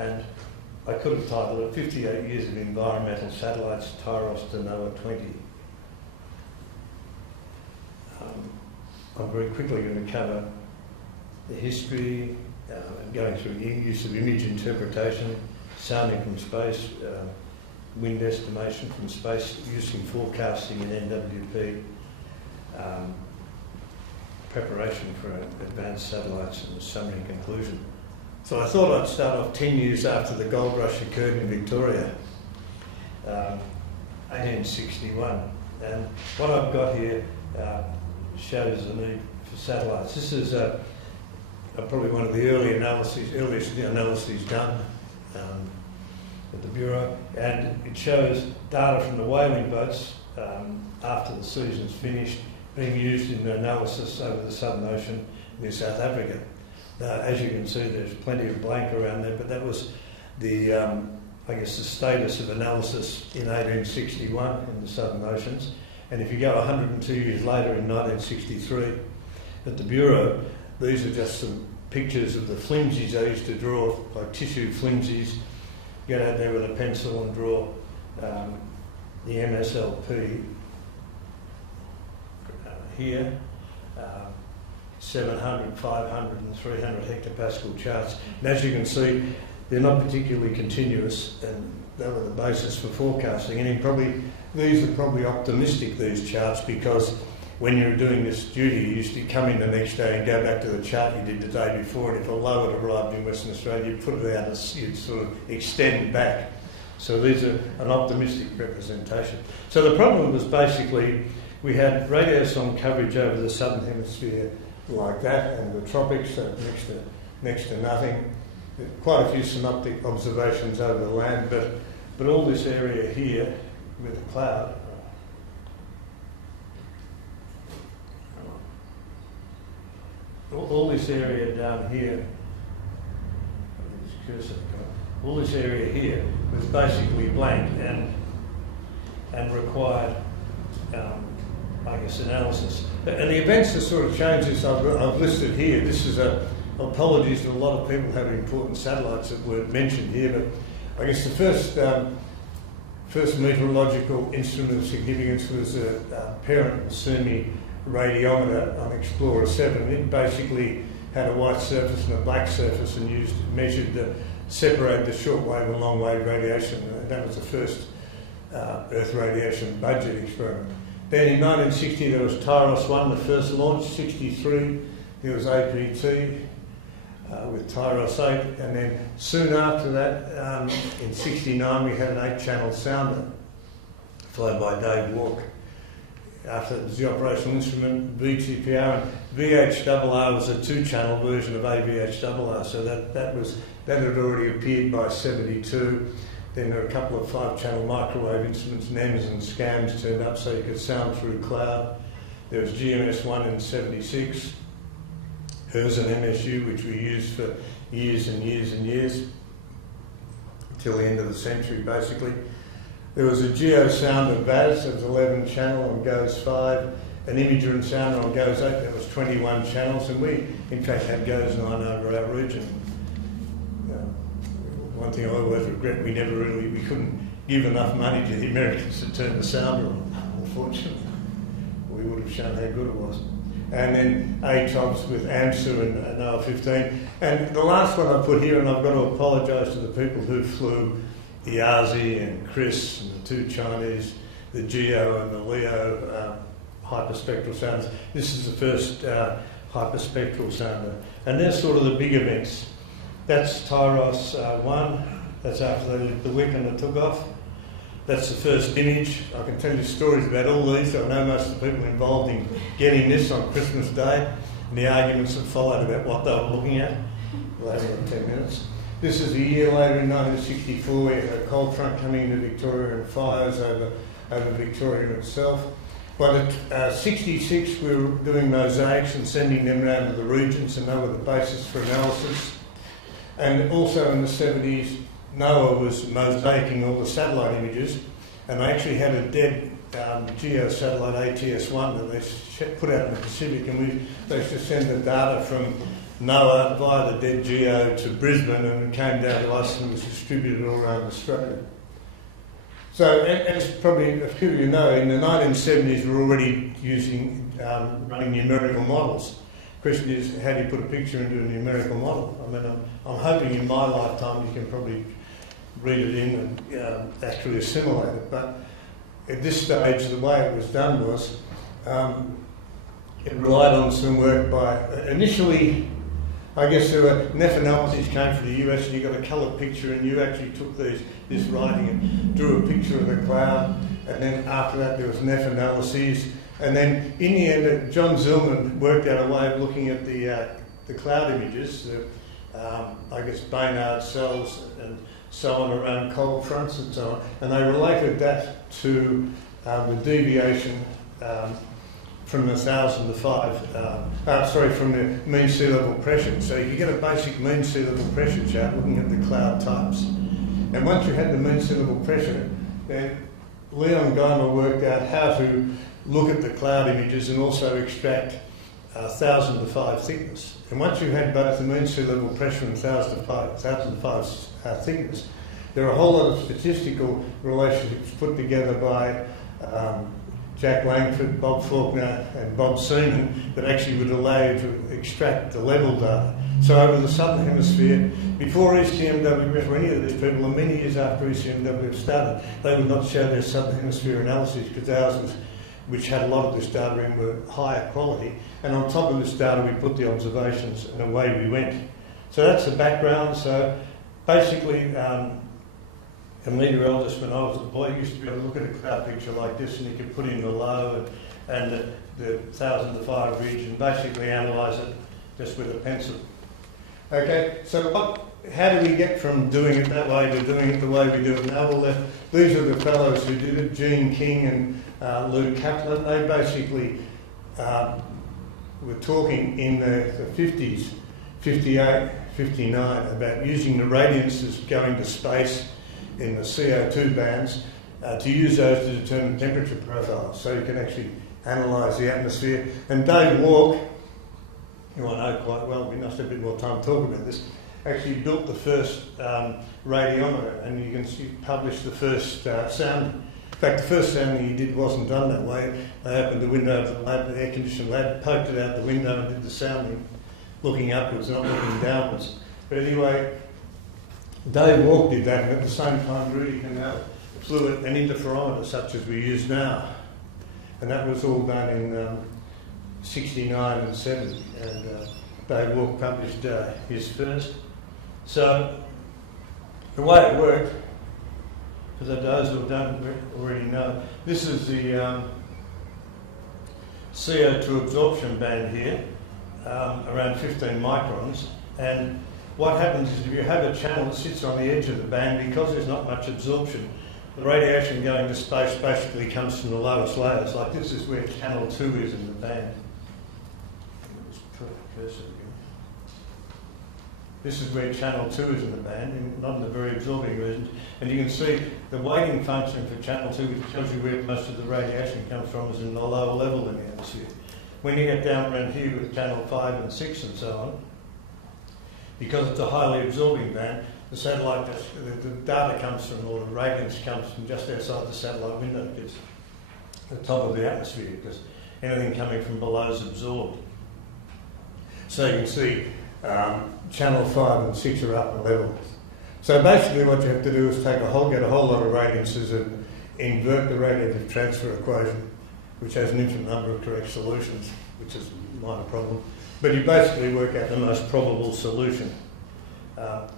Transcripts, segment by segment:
and I could have titled it 58 Years of Environmental Satellites, Tiros to NOAA20. I'm very quickly going to cover the history, going through use of image interpretation, sounding from space, wind estimation from space, using forecasting in NWP, preparation for advanced satellites, and a summary conclusion. So I thought I'd start off 10 years after the gold rush occurred in Victoria, 1861. And what I've got here shows the need for satellites. This is probably one of the earliest analyses done at the Bureau, and it shows data from the whaling boats after the season's finished being used in the analysis over the Southern Ocean near South Africa. As you can see, there's plenty of blank around there, but that was the, I guess, the status of analysis in 1861 in the Southern Oceans. And if you go 102 years later in 1963 at the Bureau, these are just some pictures of the flimsies I used to draw, like tissue flimsies. Get out there with a pencil and draw the MSLP here, 700, 500 and 300 hectopascal charts. And as you can see, they're not particularly continuous, and they were the basis for forecasting. And these are probably optimistic, these charts, because when you were doing this duty, you used to come in the next day and go back to the chart you did the day before, and if a low had arrived in Western Australia, you'd put it out and you'd sort of extend back. So these are an optimistic representation. So the problem was basically we had radiosonde coverage over the southern hemisphere like that, and the tropics, so next to nothing. Quite a few synoptic observations over the land, but all this area here with a cloud, all this area down here, all this area here was basically blank and required, I guess, analysis. And the events that sort of changed this I've listed here. This is apologies to a lot of people having important satellites that weren't mentioned here, but I guess the first meteorological instrument of significance was a parent Sumi radiometer on Explorer 7. It basically had a white surface and a black surface and measured to separate the shortwave and long-wave radiation. That was the first Earth radiation budget experiment. Then in 1960 there was Tiros 1, the first launch. 63 there was APT with Tiros 8, and then soon after that, in 69, we had an 8-channel sounder flown by Dave Walk. After it was the operational instrument VTPR, and VHRR was a 2-channel version of AVHRR, so that had already appeared by 72. Then there were a couple of 5-channel microwave instruments, NEMS and SCAMs turned up so you could sound through cloud. There was GMS1 in 76, HERS and MSU, which we used for years and years and years, till the end of the century basically. There was a geo sounder VAS, that was 11-channel on GOES 5, an imager and sounder on GOES 8, that was 21 channels, and we in fact had GOES 9 over our region. One thing I always regret, we couldn't give enough money to the Americans to turn the sounder on, unfortunately. We would have shown how good it was. And then ATOPS with AMSA and NOAA20. And the last one I put here, and I've got to apologise to the people who flew Iazi and Chris and the 2 Chinese, the GEO and the LEO hyperspectral sounders. This is the first hyperspectral sounder. And they're sort of the big events. That's Tiros 1, that's after they lit the wick and it took off. That's the first image. I can tell you stories about all these. I know most of the people involved in getting this on Christmas Day and the arguments that followed about what they were looking at. Later in 10 minutes. This is a year later in 1964, we had a coal truck coming into Victoria and fires over Victoria itself. But at 66, we were doing mosaics and sending them around to the regions, and they were the basis for analysis. And also in the 70s, NOAA was mosaicing all the satellite images, and they actually had a dead geo satellite ATS-1 that they put out in the Pacific, and they used to send the data from NOAA via the dead geo to Brisbane, and it came down to us and was distributed all around Australia. So, as probably a few of you know, in the 1970s we were already running numerical models. The question is, how do you put a picture into a numerical model? I mean, I'm hoping in my lifetime you can probably read it in and actually assimilate it, but at this stage the way it was done was it relied on some work by, initially, I guess there were NEF analyses came from the US, and you got a coloured picture, and you actually took this writing and drew a picture of the cloud, and then after that there was NEF analyses, and then in the end John Zillman worked out a way of looking at the cloud images, I guess Baynard cells and so on around cold fronts and so on, and they related that to the deviation from the 1,000 to 5, from the mean sea level pressure. So you get a basic mean sea level pressure chart looking at the cloud types. And once you had the mean sea level pressure, then Leon Geimer worked out how to look at the cloud images and also extract 1,000 to 5 thickness. And once you had both the mean sea level pressure and 1,000 to 5 thickness, there are a whole lot of statistical relationships put together by Jack Langford, Bob Faulkner and Bob Seaman that actually would allow you to extract the level data. So over the Southern Hemisphere, before ECMWF or any of these people, and many years after ECMWF started, they would not show their Southern Hemisphere analyses because ours was, which had a lot of this data in, were higher quality. And on top of this data, we put the observations and away we went. So that's the background. So basically, a meteorologist, when I was a boy, used to be able to look at a cloud picture like this, and you could put in the low and the 1,000 to 5 ridge and basically analyse it just with a pencil. Okay, so how do we get from doing it that way to doing it the way we do it now? Well, these are the fellows who did it, Gene King and Lou Kaplan. They basically were talking in the 50s, 58, 59, about using the radiances going to space in the CO2 bands to use those to determine temperature profiles, so you can actually analyse the atmosphere. And Dave Walk, who I know quite well, we must have a bit more time to talk about this, actually built the first radiometer, and you can see published the first sound. In fact, the first sounding he did wasn't done that way. They opened the window of the lab, the air-conditioned lab, poked it out the window and did the sounding looking upwards, not looking downwards. But anyway, Dave Walk did that, and at the same time Rudy Canal flew an interferometer such as we use now. And that was all done in 69 and 70, and Dave Walk published his first. So the way it worked, for those who have done it already know, this is the CO2 absorption band here, around 15 microns, and what happens is if you have a channel that sits on the edge of the band, because there's not much absorption, the radiation going to space basically comes from the lowest layers. Like this is where channel 2 is in the band. This is where channel 2 is in the band, not in the very absorbing regions. And you can see the weighting function for channel 2, which tells you where most of the radiation comes from, is in the lower level in the atmosphere. When you get down around here with channel 5 and 6 and so on, because it's a highly absorbing band, the satellite, the data comes from, or the radiance comes from just outside the satellite window. It's the top of the atmosphere, because anything coming from below is absorbed. So you can see channel 5 and 6 are up a level. So basically what you have to do is get a whole lot of radiances and invert the radiative transfer equation, which has an infinite number of correct solutions, which is a minor problem. But you basically work out the most probable solution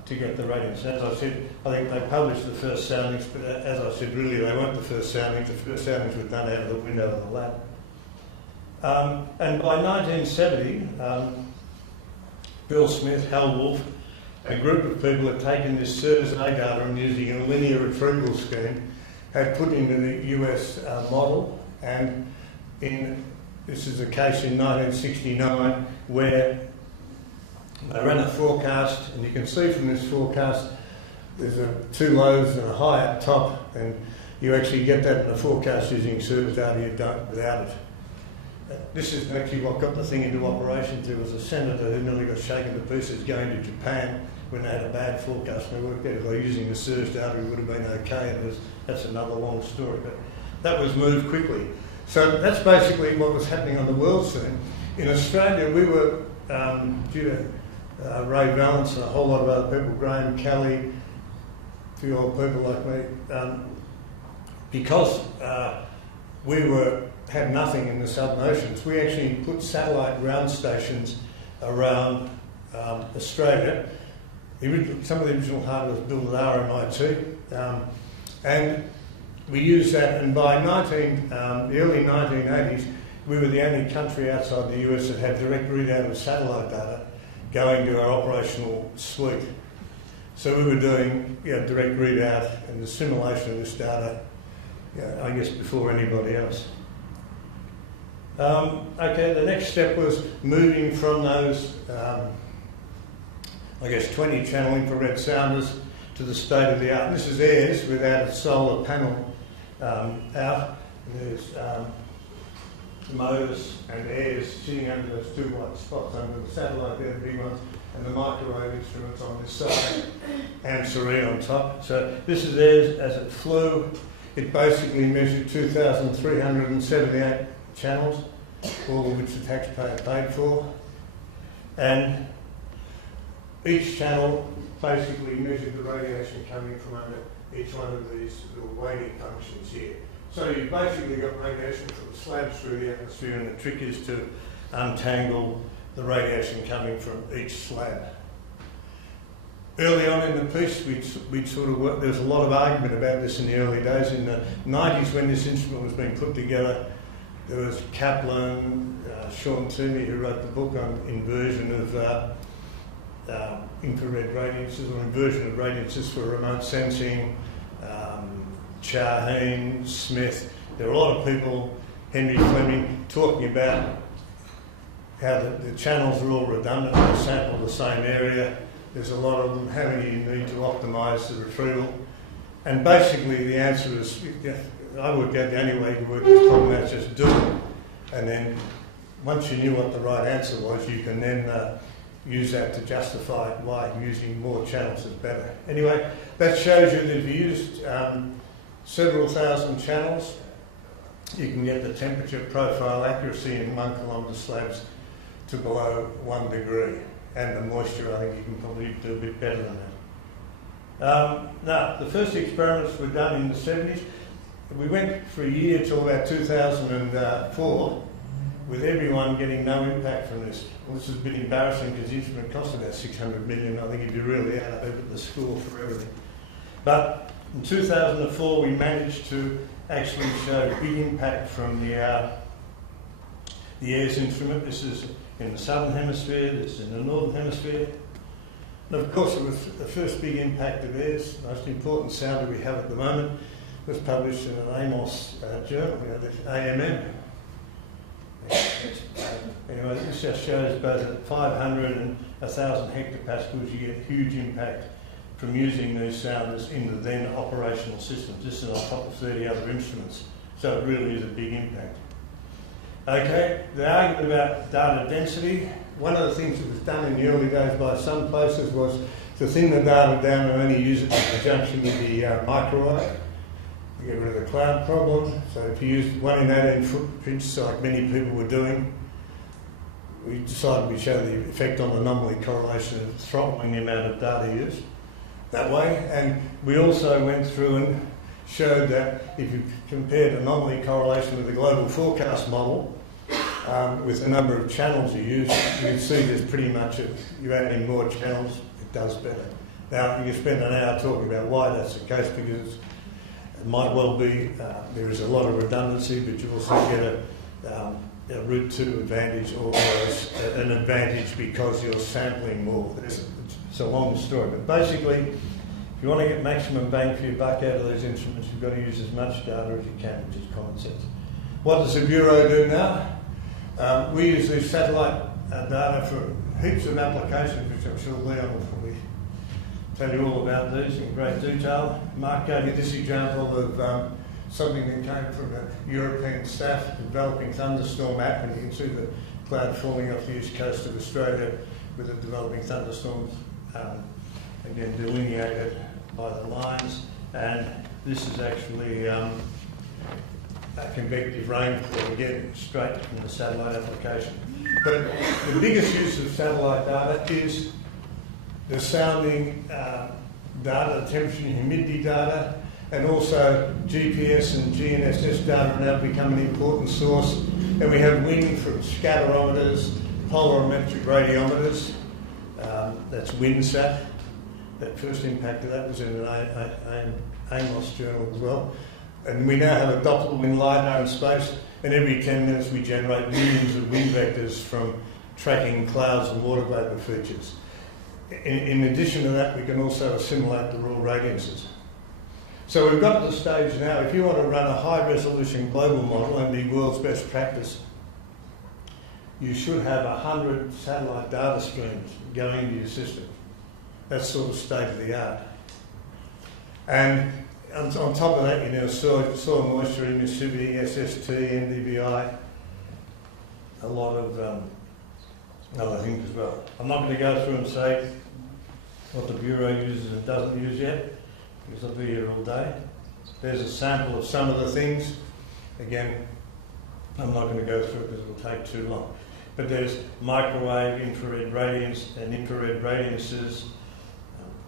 to get the radiance. As I said, I think they published the first soundings, but as I said, really they weren't the first soundings. The first soundings were done out of the window of the lab. And by 1970, Bill Smith, Hal Wolf, a group of people had taken this CERS data and using a linear retrieval scheme, had put into the US model, and this is a case in 1969 where they ran a forecast, and you can see from this forecast there's two lows and a high at top, and you actually get that in the forecast using service data, you don't without it. This is actually what got the thing into operation. There was a senator who nearly got shaken to pieces going to Japan when they had a bad forecast, and they worked out if they were using the service data it would have been okay, and that's another long story, but that was moved quickly. So that's basically what was happening on the world scene. In Australia, we were, due to Ray Valance and a whole lot of other people, Graham Kelly, a few old people like me, because we had nothing in the southern oceans, we actually put satellite ground stations around Australia. Some of the original hardware was built at RMIT, and we used that, and by the early 1980s, we were the only country outside the US that had direct readout of satellite data going to our operational suite. So we were doing direct readout and the simulation of this data, I guess, before anybody else. Okay, the next step was moving from those, 20 channel infrared sounders to the state of the art. This is Ayers without a solar panel out. There's the motors and Ayers sitting under those two white spots under the satellite, there, the big ones, and the microwave instruments on this side, and Serene on top. So this is Ayers as it flew. It basically measured 2,378 channels, all of which the taxpayer paid for. And each channel basically measured the radiation coming from under each one of these little weighting functions here. So you've basically got radiation from slabs through the atmosphere, and the trick is to untangle the radiation coming from each slab. Early on in the piece, we'd sort of worked, there was a lot of argument about this in the early days. In the 90s, when this instrument was being put together, there was Kaplan, Sean Toomey, who wrote the book on inversion of infrared radiances, or inversion of radiances for remote sensing. Chaheen, Smith, there are a lot of people, Henry Fleming, talking about how the channels are all redundant, they sample the same area, there's a lot of them, how many you need to optimise the retrieval. And basically the answer is, I would go the only way to work this problem out is just do it. And then once you knew what the right answer was, you can then use that to justify why using more channels is better. Anyway, that shows you that if you used several thousand channels, you can get the temperature profile accuracy in 1 kilometre slabs to below 1 degree. And the moisture, I think you can probably do a bit better than that. Now, the first experiments were done in the 70s. We went for a year till about 2004 with everyone getting no impact from this. Well, this is a bit embarrassing because the instrument cost about 600 million. I think you'd be really out of it at the score for everything. But in 2004, we managed to actually show big impact from the Ayers instrument. This is in the southern hemisphere, this is in the northern hemisphere. And of course, it was the first big impact of Ayers. The most important sounder we have at the moment was published in an AMOS journal, the AMM. Anyway, this just shows both at 500 and 1,000 hectopascals, you get huge impact from using these sounders in the then operational systems. This is on top of 30 other instruments, so it really is a big impact. Okay, the argument about data density, one of the things that was done in the early days by some places was to thin the data down and only use it in conjunction with the microwave. To get rid of the cloud problem. So if you used 1 in 18 footprints, like many people were doing, we decided we'd show the effect on anomaly correlation of throttling the amount of data used that way. And we also went through and showed that if you compared anomaly correlation with the global forecast model, with the number of channels you use, you can see there's pretty much, you add in more channels, it does better. Now, you can spend an hour talking about why that's the case, because it might well be there is a lot of redundancy, but you also get a root 2 advantage, or an advantage because you're sampling more. It's a long story, but basically, if you want to get maximum bang for your buck out of these instruments, you've got to use as much data as you can, which is common sense. What does the Bureau do now? We use these satellite data for heaps of applications, which I'm sure Leon will probably tell you all about these in great detail. Mark gave you this example of something that came from the European staff developing thunderstorm app, and you can see the cloud forming off the east coast of Australia with the developing thunderstorms, again delineated by the lines. And this is actually a convective rainfall, again straight from the satellite application. But the biggest use of satellite data is the sounding data, the temperature and humidity data, and also GPS and GNSS data now become an important source. And we have wind from scatterometers, polarimetric radiometers, that's WindSat. That first impact of that was in an AMOS journal as well. And we now have a Doppler wind LiDAR in space, and every 10 minutes we generate millions of wind vectors from tracking clouds and water vapour features. In addition to that, we can also assimilate the raw radiances. So we've got to the stage now, if you want to run a high-resolution global model and be world's best practice, you should have 100 satellite data streams going into your system. That's sort of state of the art. And on top of that, you know, soil moisture, emissivity, SST, NDVI, a lot of other things as well. I'm not going to go through and say what the Bureau uses and doesn't use yet, because I'll be here all day. There's a sample of some of the things. Again, I'm not going to go through it because it will take too long. But there's microwave, infrared radiance and infrared radiances,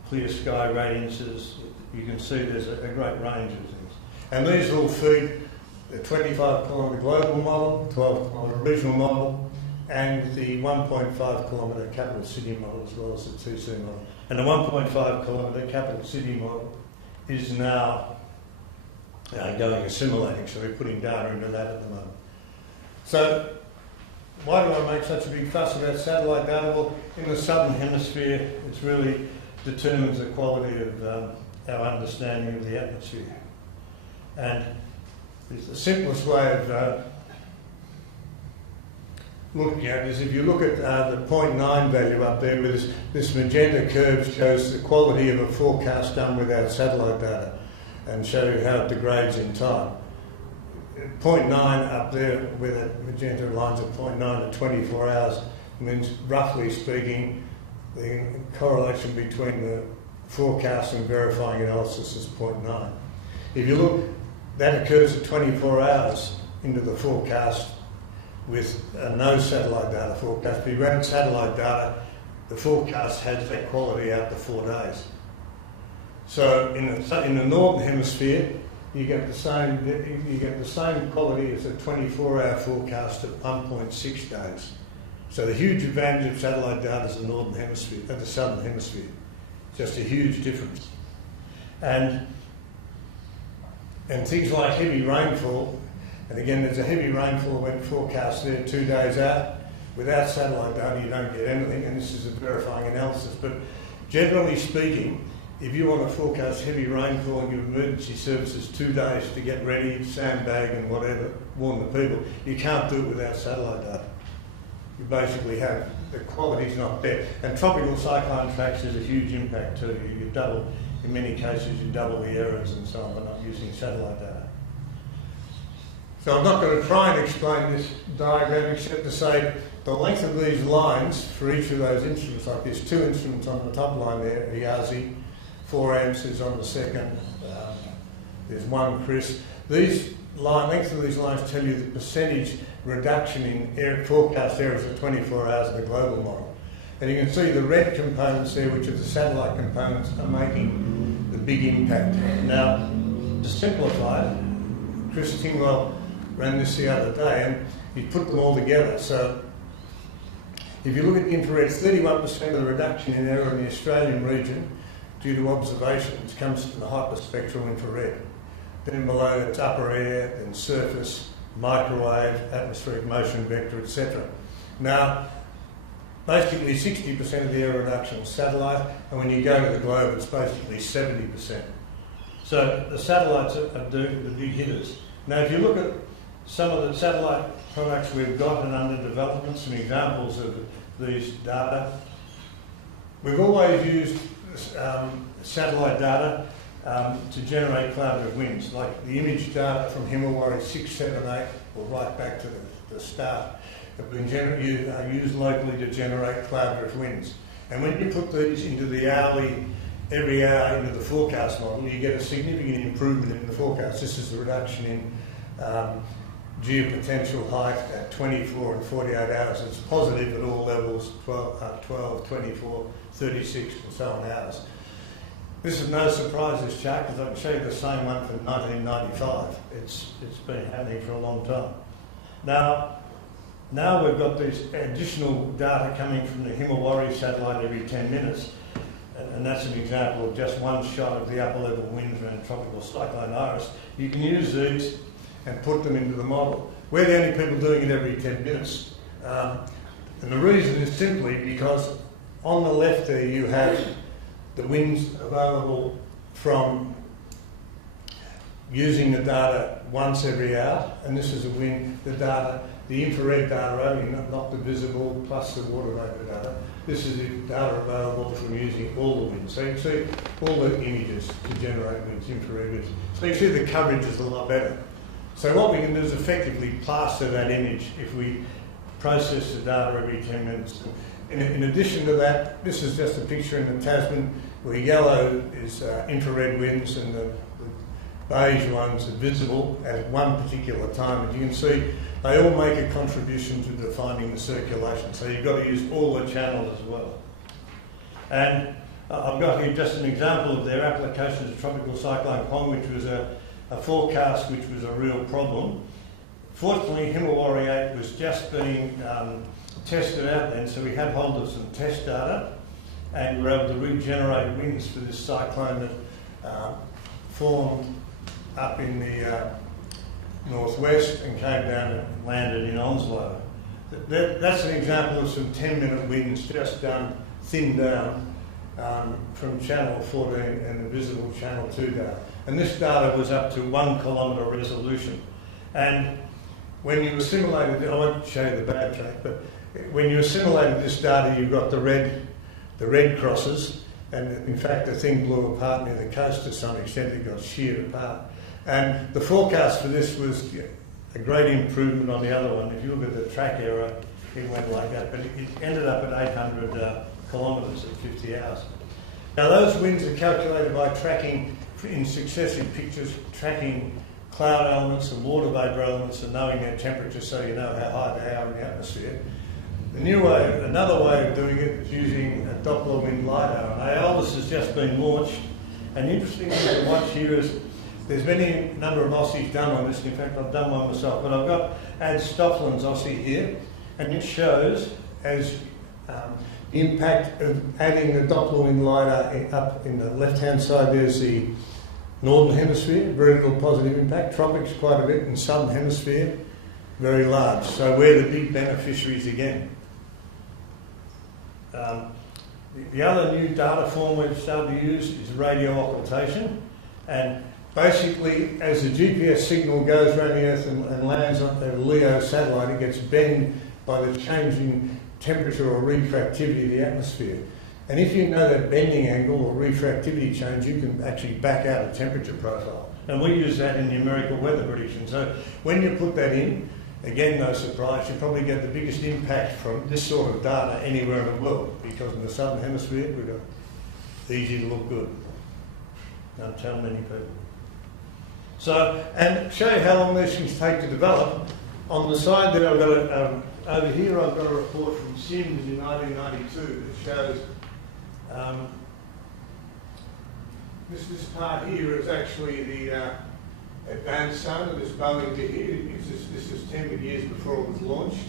clear sky radiances. You can see there's a great range of things. And these all feed the 25-kilometre global model, 12-kilometre regional model, and the 1.5 kilometre capital city model, as well as the 2C model. And the 1.5 kilometre capital city model is now going assimilating, so we're putting data into that at the moment. So why do I make such a big fuss about satellite data? Well, in the southern hemisphere, it really determines the quality of our understanding of the atmosphere. And it's the simplest way of looking at it is if you look at the 0.9 value up there, with this magenta curve shows the quality of a forecast done without satellite data and show you how it degrades in time. 0.9 up there, where that magenta lines at 0.9 to 24 hours, means, roughly speaking, the correlation between the forecast and verifying analysis is 0.9. If you look, that occurs at 24 hours into the forecast with no satellite data forecast. If you ran satellite data, the forecast has that quality out to 4 days. So in the northern hemisphere, you get the same quality as a 24-hour forecast at 1.6 days. So the huge advantage of satellite data is the northern hemisphere, the southern hemisphere. Just a huge difference. And things like heavy rainfall, and again there's a heavy rainfall event forecast there 2 days out. Without satellite data you don't get anything, and this is a verifying analysis. But generally speaking, if you want to forecast heavy rainfall and give emergency services 2 days to get ready, sandbag and whatever, warn the people, you can't do it without satellite data. You basically have, the quality's not there. And tropical cyclone tracks is a huge impact too. You double, in many cases you double the errors and so on by not using satellite data. So I'm not going to try and explain this diagram except to say the length of these lines for each of those instruments, like there's 2 instruments on the top line there, Iazi, 4 amps is on the second, there's 1 CRIS. These length of these lines tell you the percentage reduction in forecast errors at 24 hours in the global model. And you can see the red components there, which are the satellite components, are making the big impact. Now, to simplify it, Chris Tingwell ran this the other day and he put them all together. So if you look at infrared, 31% of the reduction in error in the Australian region due to observations comes from the hyperspectral infrared. Then below it's upper air, then surface, microwave, atmospheric motion vector, etc. Now, basically 60% of the error reduction is satellite, and when you go to the globe, it's basically 70%. So the satellites are the big hitters. Now, if you look at some of the satellite products we've got and under development, some examples of these data, we've always used satellite data to generate cloud-driven winds. Like the image data from Himawari 6, 7, 8, or right back to the start, have been used locally to generate cloud-driven winds. And when you put these into the every hour into the forecast model, you get a significant improvement in the forecast. This is the reduction in geopotential height at 24 and 48 hours. It's positive at all levels, 12, 24, 36 and so on hours. This is no surprise, this chart, because I can show you the same one from 1995. It's been happening for a long time. Now we've got this additional data coming from the Himawari satellite every 10 minutes. And that's an example of just one shot of the upper level winds around Tropical Cyclone Iris. You can use these and put them into the model. We're the only people doing it every 10 minutes. And the reason is simply because on the left there you have the winds available from using the data once every hour, and this is a wind, the infrared data only, not the visible plus the water vapor data. This is the data available from using all the winds. So you can see all the images to generate winds, infrared winds. So you can see the coverage is a lot better. So what we can do is effectively plaster that image if we process the data every 10 minutes. In addition to that, this is just a picture in the Tasman where yellow is infrared winds and the beige ones are visible at one particular time. And you can see they all make a contribution to defining the circulation. So you've got to use all the channels as well. And I've got here just an example of their application to Tropical Cyclone Pong, which was a forecast which was a real problem. Fortunately, Himawari 8 was just being tested out then, so we had hold of some test data and we were able to regenerate winds for this cyclone that formed up in the northwest and came down and landed in Onslow. That's an example of some 10-minute winds just thinned down from channel 14 and the visible channel 2 data. And this data was up to 1 kilometre resolution. And when you assimilated, I won't show you the bad track, but when you assimilated this data, you've got the red crosses, and in fact the thing blew apart near the coast to some extent. It got sheared apart. And the forecast for this was a great improvement on the other one. If you look at the track error, it went like that, but it ended up at 800 kilometres at 50 hours. Now those winds are calculated by tracking in successive pictures, tracking cloud elements and water vapour elements and knowing their temperature so you know how high they are in the atmosphere. Another way of doing it is using a Doppler wind LiDAR. And AOLIS has just been launched. And interesting to watch here is there's many number of Aussies done on this. In fact, I've done one myself. But I've got Ad Stofflin's Aussie here, and it shows as the impact of adding the Doppler wind LiDAR up in the left-hand side. There's the northern hemisphere, very little positive impact. Tropics quite a bit, and southern hemisphere, very large. So we're the big beneficiaries again. The other new data form we've started to use is radio occultation, and basically as the GPS signal goes around the Earth and lands on the LEO satellite, it gets bent by the changing temperature or refractivity of the atmosphere. And if you know that bending angle or refractivity change, you can actually back out a temperature profile. And we use that in numerical weather prediction. So when you put that in, again, no surprise, you probably get the biggest impact from this sort of data anywhere in the world, because in the southern hemisphere, we've got easy to look good. Don't tell many people. So, and show you how long these things take to develop. On the side there, I've got over here, I've got a report from Sims in 1992 that shows this part here is actually the advanced sounder, this Boeing here. This is 10 years before it was launched.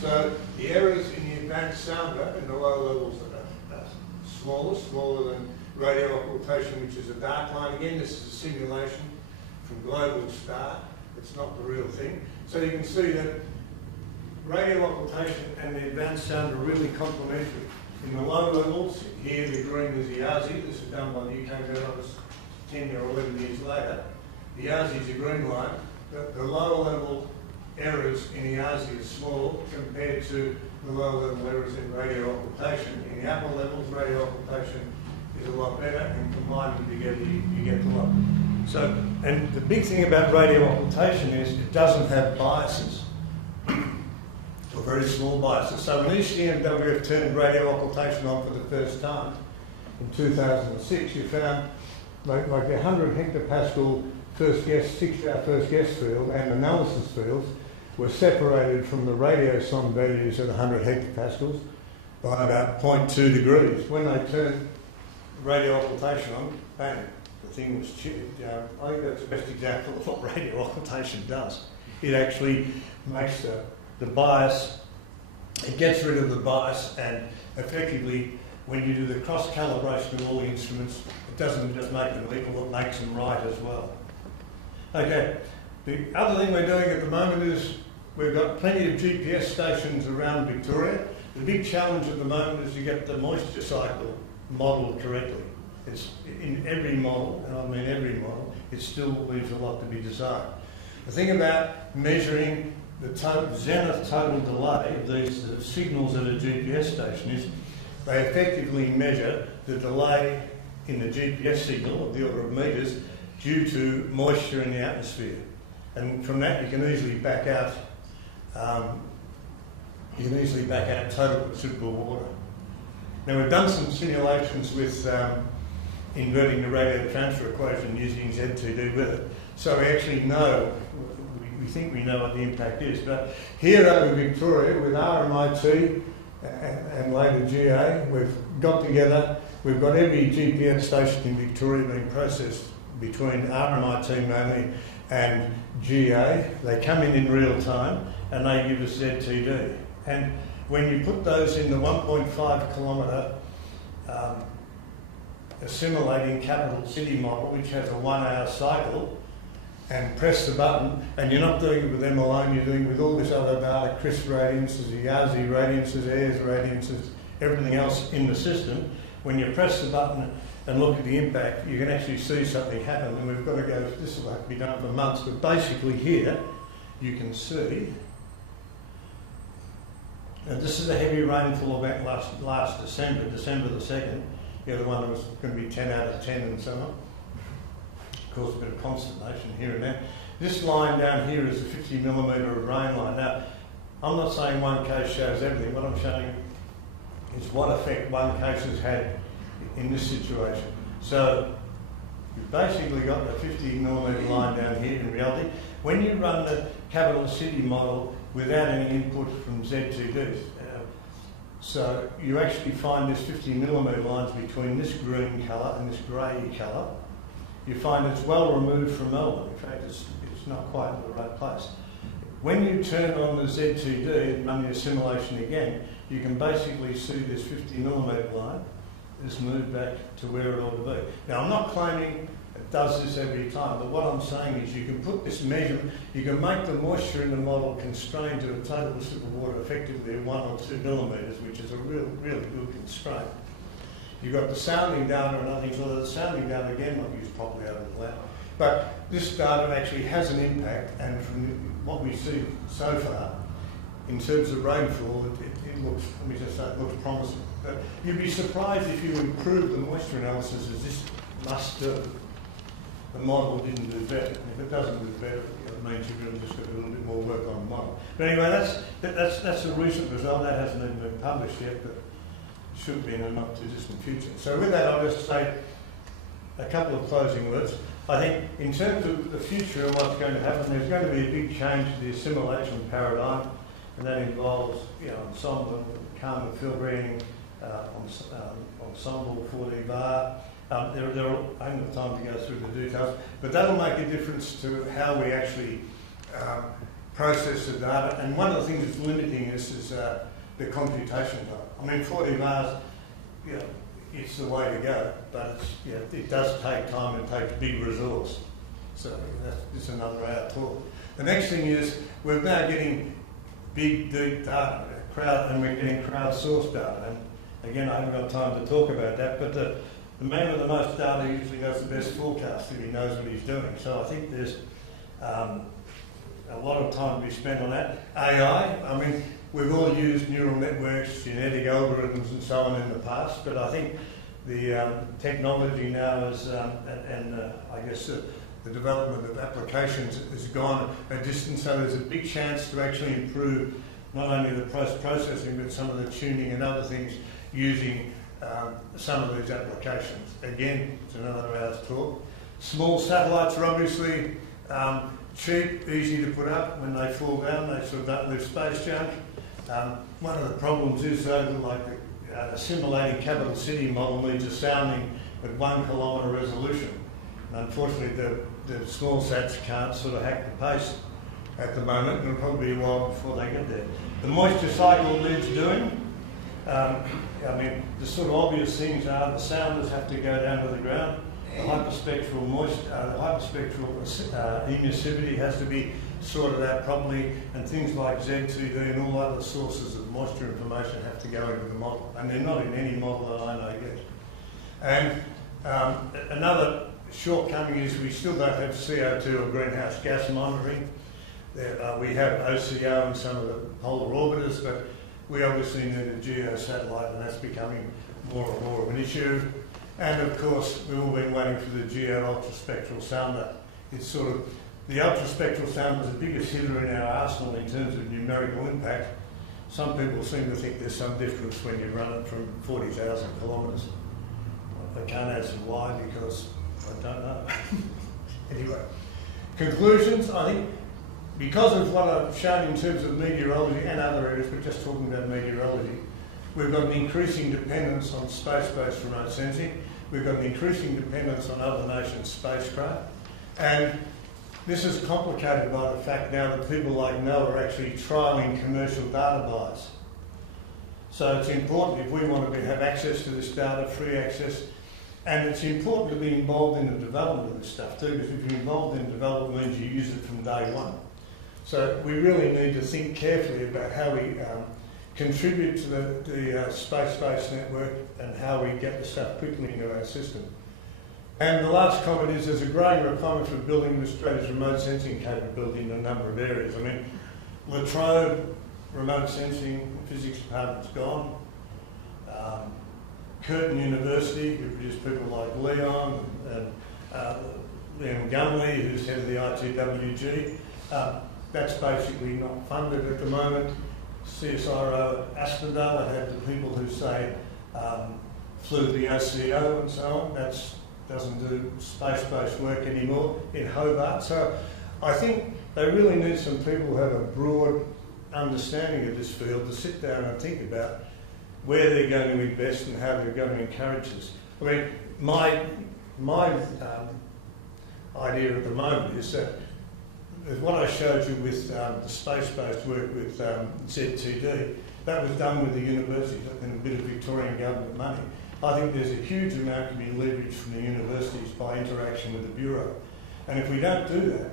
So the errors in the advanced sounder in the lower levels are smaller than radio occultation, which is a dark line. Again, this is a simulation from Global Star. It's not the real thing. So you can see that radio occultation and the advanced sounder are really complementary. In the low levels, here the green is the Aussie. This is done by the UK meteorologists 10 or 11 years later. The Aussie is a green line. The lower level errors in the Aussie are small compared to the lower level errors in radio occultation. In the upper levels, radio occultation is a lot better, and combine them together, you get the lot. So, and the big thing about radio occultation is it doesn't have biases, or very small biases. So when ECMWF turned radio occultation on for the first time in 2006, you found like the 100 hectopascal first guess, 6-hour first guess field and analysis fields were separated from the radiosonde values at 100 hectopascals by about 0.2 degrees. When they turned radio occultation on, bang, the thing was chewed. I think that's the best example of what radio occultation does. It actually makes the bias, it gets rid of the bias, and effectively when you do the cross-calibration of all the instruments, it doesn't just make them equal, it makes them right as well. Okay, the other thing we're doing at the moment is we've got plenty of GPS stations around Victoria. The big challenge at the moment is to get the moisture cycle modelled correctly. It's in every model, and I mean every model, it still leaves a lot to be desired. The thing about measuring the zenith total delay of these signals at a GPS station is they effectively measure the delay in the GPS signal of the order of metres due to moisture in the atmosphere. And from that you can easily back out total considerable water. Now we've done some simulations with inverting the radio transfer equation using Z2D with it, so we actually know, we think we know what the impact is. But here over Victoria with RMIT and later GA, we've got together, we've got every GPS station in Victoria being processed between RMIT mainly and GA. They come in real time and they give us ZTD. And when you put those in the 1.5 kilometre assimilating capital city model, which has a 1 hour cycle, and press the button, and you're not doing it with them alone, you're doing it with all this other data, CRIS radiances, the Yazi radiances, AIRS radiances, everything else in the system. When you press the button and look at the impact, you can actually see something happen, and we've got to go, this will have to be done for months, but basically here, you can see, and this is a heavy rainfall event last December the 2nd, the other one was going to be 10 out of 10 and so on. Of course, a bit of consternation here and there. This line down here is a 50mm of rain line. Now, I'm not saying one case shows everything. What I'm showing is what effect one case has had in this situation. So, you've basically got the 50mm line down here in reality. When you run the capital city model without any input from Z2D, so you actually find this 50mm lines between this green colour and this grey colour. You find it's well removed from Melbourne. In fact, it's not quite in the right place. When you turn on the Z2D and run the assimilation again, you can basically see this 50mm line is moved back to where it ought to be. Now, I'm not claiming it does this every time, but what I'm saying is you can put this measurement, you can make the moisture in the model constrained to a total slip of water effectively at 1 or 2 millimetres, which is a really good constraint. You've got the sounding data and other things, although the sounding data again not used properly over the cloud. But this data actually has an impact, and from what we see so far, in terms of rainfall, it looks, let me just say, it looks promising. But you'd be surprised if you improve the moisture analysis as this must do. The model didn't do better. If it doesn't do better, it means you've really just got to do a little bit more work on the model. But anyway, that's a recent result. That hasn't even been published yet, but should be in a not too distant future. So with that, I'll just say a couple of closing words. I think in terms of the future and what's going to happen, there's going to be a big change to the assimilation paradigm, and that involves, ensemble, calm and filtering, ensemble 4D VAR. I haven't got time to go through the details, but that'll make a difference to how we actually process the data. And one of the things that's limiting this is the computation time. I mean, 4D VARs, it's the way to go, but it does take time and takes big resource. So that's another hour talk. The next thing is we're now getting big, deep data, and we're getting crowdsourced data. And again, I haven't got time to talk about that, but the man with the most data usually does the best forecast if he knows what he's doing. So I think there's a lot of time to be spent on that. AI, I mean, we've all used neural networks, genetic algorithms and so on in the past, but I think technology now is, I guess the development of applications has gone a distance, so there's a big chance to actually improve not only the post-processing but some of the tuning and other things using some of these applications. Again, it's another hour's talk. Small satellites are obviously cheap, easy to put up. When they fall down, they sort of don't leave space junk. One of the problems is though that like the simulating capital city model needs a sounding at 1 kilometre resolution. And unfortunately, the small sats can't sort of hack the pace at the moment, and it'll probably be a while before they get there. The moisture cycle needs doing. I mean, the sort of obvious things are the sounders have to go down to the ground. The hyperspectral emissivity has to be sorted out properly, and things like ZTD and all other sources of moisture information have to go into the model, and they're not in any model that I know yet. And another shortcoming is we still don't have CO2 or greenhouse gas monitoring. We have OCO and some of the polar orbiters, but we obviously need a geo-satellite, and that's becoming more and more of an issue. And of course, we've all been waiting for the geo-ultraspectral sounder. It's sort of, the ultraspectral sounder is the biggest hitter in our arsenal in terms of numerical impact. Some people seem to think there's some difference when you run it from 40,000 kilometres. I can't answer why, because I don't know. Anyway, conclusions, I think, because of what I've shown in terms of meteorology and other areas, but just talking about meteorology, we've got an increasing dependence on space-based remote sensing. We've got an increasing dependence on other nations' spacecraft. And this is complicated by the fact now that people like NOAA are actually trialling commercial data buys. So it's important if we want to have access to this data, free access, and it's important to be involved in the development of this stuff too, because if you're involved in development, it means you use it from day one. So we really need to think carefully about how we contribute to the space-based network and how we get the stuff quickly into our system. And the last comment is there's a growing requirement for building Australia's remote sensing capability in a number of areas. I mean, La Trobe remote sensing physics department's gone. Curtin University, who produce people like Leon and Liam Gumley, who's head of the ITWG, that's basically not funded at the moment. CSIRO Aspendale had the people who say flew the OCO and so on. That doesn't do space-based work anymore in Hobart. So I think they really need some people who have a broad understanding of this field to sit down and think about where they're going to invest and how they're going to encourage this. I mean, my idea at the moment is that what I showed you with the space-based work with ZTD, that was done with the universities and a bit of Victorian government money. I think there's a huge amount to be leveraged from the universities by interaction with the Bureau. And if we don't do that,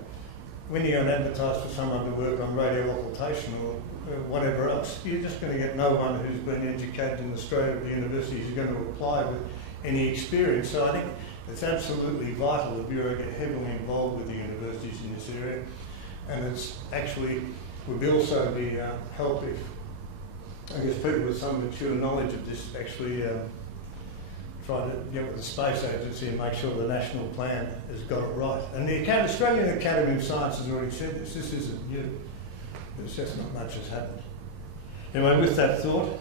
when you go and advertise for someone to work on radio occultation or whatever else, you're just going to get no one who's been educated in Australia at the universities who's going to apply with any experience. So I think it's absolutely vital the Bureau get heavily involved with the universities in this area. And it's actually, would also be help if, I guess, people with some mature knowledge of this actually try to get with the Space Agency and make sure the national plan has got it right. And the Australian Academy of Science has already said this. This isn't new. There's just not much has happened. Anyway, with that thought,